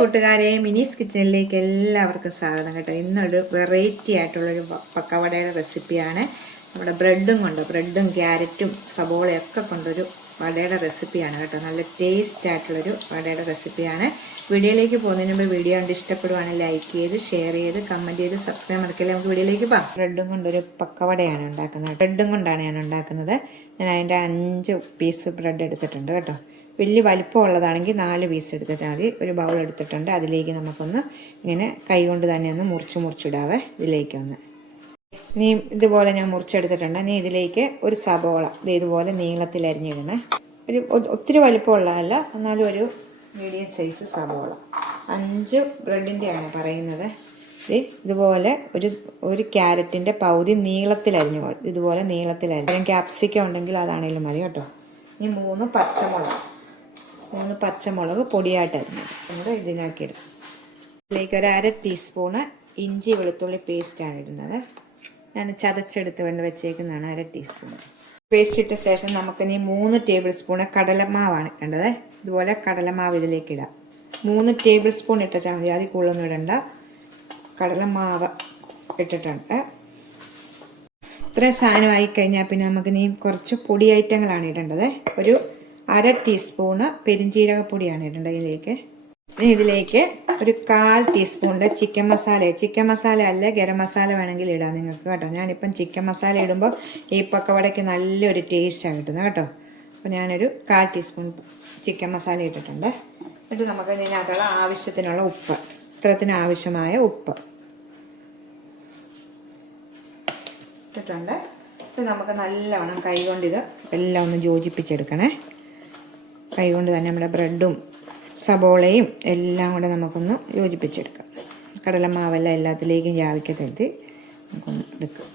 കൂട്ടുകാരെ മിനിസ് കിച്ചണിലേക്ക് എല്ലാവർക്കും സ്വാഗതം കേട്ടോ. ഇന്നൊരു വെറൈറ്റി ആയിട്ടുള്ളൊരു പക്കവടയുടെ റെസിപ്പിയാണ് നമ്മുടെ ബ്രെഡും കൊണ്ട് ബ്രെഡും ക്യാരറ്റും സബോളയും ഒക്കെ കൊണ്ടൊരു വടയുടെ റെസിപ്പിയാണ് കേട്ടോ. നല്ല ടേസ്റ്റ് ആയിട്ടുള്ളൊരു വടയുടെ റെസിപ്പിയാണ് വീഡിയോയിലേക്ക് പോകുന്നതിന് മുമ്പ് വീഡിയോ കണ്ട് ഇഷ്ടപ്പെടുവാണെങ്കിൽ ലൈക്ക് ചെയ്ത് ഷെയർ ചെയ്ത് കമന്റ് ചെയ്ത് സബ്സ്ക്രൈബ് മറക്കില്ല നമുക്ക് വീഡിയോയിലേക്ക് പോകാം. ബ്രെഡും കൊണ്ടൊരു പക്കവടയാണ് ഉണ്ടാക്കുന്നത്. ബ്രെഡും കൊണ്ടാണ് ഞാൻ ഉണ്ടാക്കുന്നത്. ഞാൻ അതിന്റെ അഞ്ച് പീസ് ബ്രെഡ് എടുത്തിട്ടുണ്ട് കേട്ടോ. വലിയ വലിപ്പമുള്ളതാണെങ്കിൽ നാല് പീസ് എടുത്താൽ മതി ഒരു ബൗൾ എടുത്തിട്ടുണ്ട്. അതിലേക്ക് നമുക്കൊന്ന് ഇങ്ങനെ കൈ കൊണ്ട് തന്നെ ഒന്ന് മുറിച്ച് മുറിച്ചിടാവേ ഇതിലേക്ക് ഒന്ന് നീ ഇതുപോലെ ഞാൻ മുറിച്ചെടുത്തിട്ടുണ്ട്. നീ ഇതിലേക്ക് ഒരു സബോള ഇത് ഇതുപോലെ നീളത്തിൽ അരിഞ്ഞിടണേ. ഒരു ഒത്തിരി വലിപ്പമുള്ളതല്ല എന്നാലും ഒരു മീഡിയം സൈസ് സബോള. അഞ്ച് ബ്രെഡിന്റെയാണ് പറയുന്നത്. ദേ ഇതുപോലെ ഒരു ഒരു ക്യാരറ്റിന്റെ പകുതി പോ- ഇതുപോലെ നീളത്തിൽ അരിഞ്ഞു. ക്യാപ്സിക്കം ഉണ്ടെങ്കിൽ അതാണെങ്കിലും മതി കേട്ടോ. ഇനി മൂന്ന് പച്ചമുളക്. മൂന്ന് പച്ചമുളക് പൊടിയായിട്ട് അരിഞ്ഞത്. എന്നിട്ട് ഇതിനാക്കി ഇടും ഇതിലേക്ക് ഒരു അര ടീസ്പൂണ് ഇഞ്ചി വെളുത്തുള്ളി പേസ്റ്റാണ് ഇടുന്നത്. ഞാൻ ചതച്ചെടുത്ത് കൊണ്ട് വെച്ചേക്കുന്നതാണ് അര ടീസ്പൂൺ പേസ്റ്റ് ഇട്ട ശേഷം നമുക്ക് ഇനി മൂന്ന് ടേബിൾ സ്പൂണ് കടലമാവാണ് ഇടേണ്ടത്. ഇതുപോലെ കടലമാവ് ഇതിലേക്ക് ഇടാം. മൂന്ന് ടേബിൾ സ്പൂൺ ഇട്ട ചാതി അതിൽ കൂടുതലൊന്നും ഇടണ്ട. കടലമാവ് ഇട്ടിട്ടുണ്ട്. ഇത്രയും സാധനമായി കഴിഞ്ഞാൽ പിന്നെ നമുക്ക് ഇനി കുറച്ച് പൊടി ഐറ്റങ്ങളാണ് ഇടേണ്ടത്. ഒരു അര ടീസ്പൂണ് പെരിഞ്ജീരകപ്പൊടിയാണ് ഇടേണ്ടത് ഇതിലേക്ക് ഇതിലേക്ക് ഒരു കാൽ ടീസ്പൂണിന്റെ ചിക്കൻ മസാല ചിക്കൻ മസാല അല്ല ഗരം മസാല വേണമെങ്കിൽ ഇടാം നിങ്ങൾക്ക് കേട്ടോ. ഞാനിപ്പം ചിക്കൻ മസാല ഇടുമ്പോൾ ഈ പക്കവടയ്ക്ക് നല്ലൊരു ടേസ്റ്റാണ് കിട്ടുന്നത് കേട്ടോ. അപ്പോൾ ഞാനൊരു കാൽ ടീസ്പൂൺ ചിക്കൻ മസാല ഇട്ടിട്ടുണ്ട്. എന്നിട്ട് നമുക്ക് ഇതിനകത്തുള്ള ആവശ്യത്തിനുള്ള ഉപ്പ് ഇത്രത്തിന് ആവശ്യമായ ഉപ്പ് ഇട്ടിട്ടുണ്ട്. ഇത് നമുക്ക് നല്ലവണ്ണം കൈ ഇത് എല്ലാം ഒന്ന് യോജിപ്പിച്ചെടുക്കണേ. കൈ കൊണ്ട് തന്നെ നമ്മുടെ ബ്രെഡും സബോളയും എല്ലാം കൂടെ നമുക്കൊന്ന് യോജിപ്പിച്ചെടുക്കാം. കടലമാവെല്ലാം എല്ലാത്തിലേക്കും ജാവിക്കത്തെത്തി നമുക്കൊന്ന് എടുക്കാം.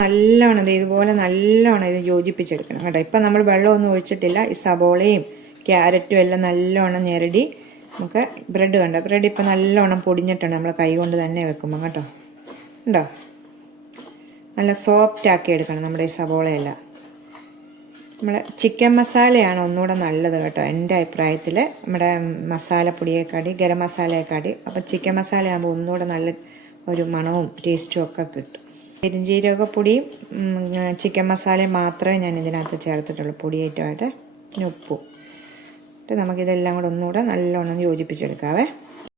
നല്ലോണം ഇത് ഇതുപോലെ നല്ലോണം ഇത് യോജിപ്പിച്ചെടുക്കണം കേട്ടോ. ഇപ്പം നമ്മൾ വെള്ളമൊന്നും ഒഴിച്ചിട്ടില്ല. ഈ സബോളയും ക്യാരറ്റും എല്ലാം നല്ലോണം ഞെരടി നമുക്ക് ബ്രെഡ് കണ്ടോ? ബ്രെഡ് ഇപ്പം നല്ലോണം പൊടിഞ്ഞിട്ടുണ്ട് നമ്മൾ കൈ കൊണ്ട് തന്നെ വെക്കുമ്പോൾ കേട്ടോ. ഉണ്ടോ നല്ല സോഫ്റ്റ് ആക്കി എടുക്കണം നമ്മുടെ ഈ സബോളയെല്ലാം. നമ്മൾ ചിക്കൻ മസാലയാണ് ഒന്നുകൂടെ നല്ലത് കേട്ടോ. എന്റെ അഭിപ്രായത്തിൽ നമ്മുടെ മസാലപ്പൊടിയേക്കാടി ഗരം മസാലയെക്കാടി അപ്പം ചിക്കൻ മസാല ആകുമ്പോൾ ഒന്നുകൂടെ നല്ല ഒരു മണവും ടേസ്റ്റും ഒക്കെ കിട്ടും. പെരിഞ്ജീരകപ്പൊടിയും ചിക്കൻ മസാലയും മാത്രമേ ഞാൻ ഇതിനകത്ത് ചേർത്തിട്ടുള്ളൂ. പൊടിയേറ്റമായിട്ട് ഉപ്പും. നമുക്കിതെല്ലാം കൂടെ ഒന്നുകൂടെ നല്ലോണം യോജിപ്പിച്ചെടുക്കാവേ.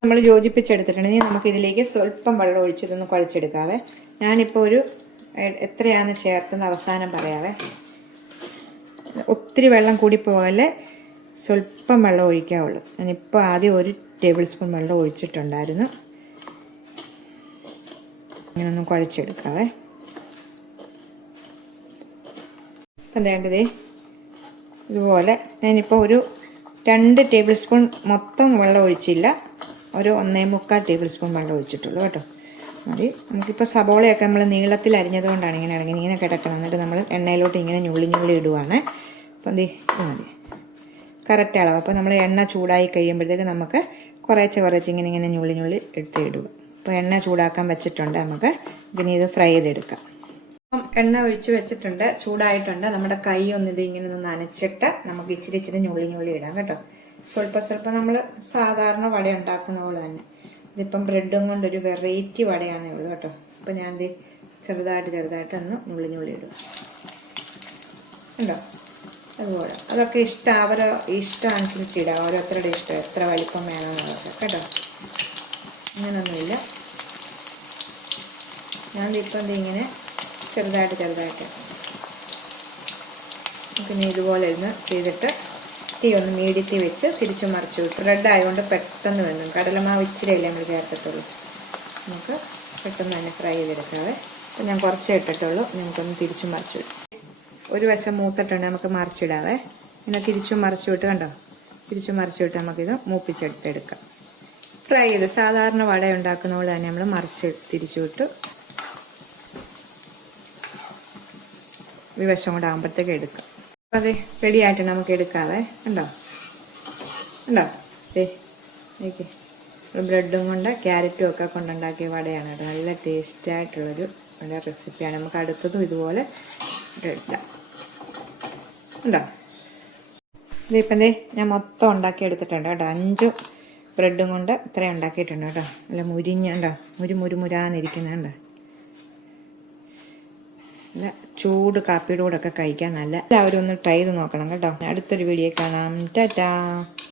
നമ്മൾ യോജിപ്പിച്ചെടുത്തിട്ടുണ്ടെങ്കിൽ നമുക്കിതിലേക്ക് സ്വല്പം വെള്ളം ഒഴിച്ച് ഇതൊന്ന് കുഴച്ചെടുക്കാവേ. ഞാനിപ്പോൾ ഒരു എത്രയാണെന്ന് ചേർക്കുന്ന അവസാനം പറയാവേ. ഒത്തിരി വെള്ളം കൂടി പോകല്ലേ സ്വല്പം വെള്ളം ഒഴിക്കാവുള്ളൂ. ഞാനിപ്പോൾ ആദ്യം ഒരു ടേബിൾ സ്പൂൺ വെള്ളം ഒഴിച്ചിട്ടുണ്ടായിരുന്നു. ഇങ്ങനൊന്നും കുഴച്ചെടുക്കാവേ. ഇപ്പം വേണ്ടതേ ഇതുപോലെ ഞാനിപ്പോൾ ഒരു രണ്ട് ടേബിൾ സ്പൂൺ മൊത്തം വെള്ളം ഒഴിച്ചില്ല. ഒരു ഒന്നേ മുക്കാൽ ടേബിൾ സ്പൂൺ വെള്ളം ഒഴിച്ചിട്ടുള്ളൂ കേട്ടോ. മതി. നമുക്കിപ്പോൾ സബോളയൊക്കെ നമ്മൾ നീളത്തിൽ അരിഞ്ഞതുകൊണ്ടാണ് ഇങ്ങനെ ഇറങ്ങി ഇങ്ങനെ കിടക്കണം. എന്നിട്ട് നമ്മൾ എണ്ണയിലോട്ട് ഇങ്ങനെ ഞുള്ളി ഞുള്ളി ഇടുവാണ്. അപ്പം ദേ മതി. കറക്റ്റ് അളവ്. അപ്പോൾ നമ്മൾ എണ്ണ ചൂടായി കഴിയുമ്പോഴത്തേക്ക് നമുക്ക് കുറേച്ചെ കുറേച്ച് ഇങ്ങനെ ഇങ്ങനെ ഞുള്ളി ഞുള്ളി എടുത്ത് ഇടുക. അപ്പോൾ എണ്ണ ചൂടാക്കാൻ വെച്ചിട്ടുണ്ട് നമുക്ക്. പിന്നെ ഇത് ഫ്രൈ ചെയ്തെടുക്കാം. അപ്പം എണ്ണ ഒഴിച്ച് വെച്ചിട്ടുണ്ട് ചൂടായിട്ടുണ്ട്. നമ്മുടെ കൈ ഒന്നിത് ഇങ്ങനെ ഒന്ന് നനച്ചിട്ട് നമുക്ക് ഇച്ചിരി ഇച്ചിരി ഞുള്ളി ഞുള്ളി ഇടാം കേട്ടോ. സ്വല്പം സ്വല്പം നമ്മൾ സാധാരണ വട ഉണ്ടാക്കുന്ന പോലെ തന്നെ. ഇതിപ്പം ബ്രെഡും കൊണ്ടൊരു വെറൈറ്റി വടയാന്നേ ഉള്ളൂ കേട്ടോ. അപ്പം ഞാൻ ഇത് ചെറുതായിട്ട് ചെറുതായിട്ട് ഒന്ന് ഞുള്ളി ഇടും ഉണ്ടോ അതുപോലെ. അതൊക്കെ ഇഷ്ടം അവരോ ഇഷ്ടം അനുസരിച്ച് ഇടാം ഓരോരുത്തരുടെ ഇഷ്ടം എത്ര വലിപ്പം വേണമെന്നുള്ളത് കേട്ടോ? അങ്ങനൊന്നുമില്ല. ഞാൻ ഇപ്പം ഇങ്ങനെ ചെറുതായിട്ട് ചെറുതായിട്ട്. പിന്നെ ഇതുപോലെ ഇരുന്ന് ചെയ്തിട്ട് തീ ഒന്ന് മീഡിയത്തിൽ വെച്ച് തിരിച്ചു മറിച്ച് വിട്ടു. ബ്രെഡ് ആയതുകൊണ്ട് പെട്ടെന്ന് വന്നു. കടലമാവ് ഇച്ചിരിയല്ലേ നമ്മൾ ചേർത്തിട്ടുള്ളൂ നമുക്ക് പെട്ടെന്ന് തന്നെ ഫ്രൈ ചെയ്തെടുക്കാവേ. അപ്പം ഞാൻ കുറച്ചേ ഇട്ടിട്ടുള്ളൂ. നമുക്കൊന്ന് തിരിച്ചു മറിച്ച് ഒരു വശം മൂത്തിട്ടുണ്ട്. നമുക്ക് മറിച്ചിടാവേ. പിന്നെ തിരിച്ചു മറിച്ച് വിട്ട് കണ്ടോ? തിരിച്ചു മറിച്ച് വിട്ട് നമുക്കിത് മൂപ്പിച്ചെടുത്തെടുക്കാം. ഫ്രൈ ചെയ്ത് സാധാരണ വട ഉണ്ടാക്കുന്ന പോലെ തന്നെ നമ്മൾ മറിച്ച് തിരിച്ചു വിട്ടു. ഈ വശം കൂടെ ആകുമ്പോഴത്തേക്ക് എടുക്കാം. അതെ റെഡി ആയിട്ട് നമുക്ക് എടുക്കാവേ ഉണ്ടോ ഉണ്ടോ ദേ നോക്കി ബ്രെഡും കൊണ്ട് ക്യാരറ്റും ഒക്കെ കൊണ്ടുണ്ടാക്കിയ വടയാണ് കേട്ടോ. നല്ല ടേസ്റ്റായിട്ടുള്ളൊരു നല്ല റെസിപ്പിയാണ്. നമുക്ക് അടുത്തതും ഇതുപോലെ ഇടാം ഉണ്ടോ ഇതിപ്പം ദേ ഞാൻ മൊത്തം ഉണ്ടാക്കി എടുത്തിട്ടുണ്ട് കേട്ടോ. അഞ്ച് ബ്രെഡും കൊണ്ട് ഇത്രയും ഉണ്ടാക്കിയിട്ടുണ്ട് കേട്ടോ. നല്ല മുരിഞ്ഞ ഉണ്ടോ മുരു മുരാന്നിരിക്കുന്നുണ്ട് നല്ല ചൂട് കാപ്പിയുടെ കൂടെ ഒക്കെ കഴിക്കാൻ നല്ല എല്ലാവരും ഒന്ന് ട്രൈ ചെയ്ത് നോക്കണം കേട്ടോ. അടുത്തൊരു വീഡിയോ കാണാം. ടാറ്റാ.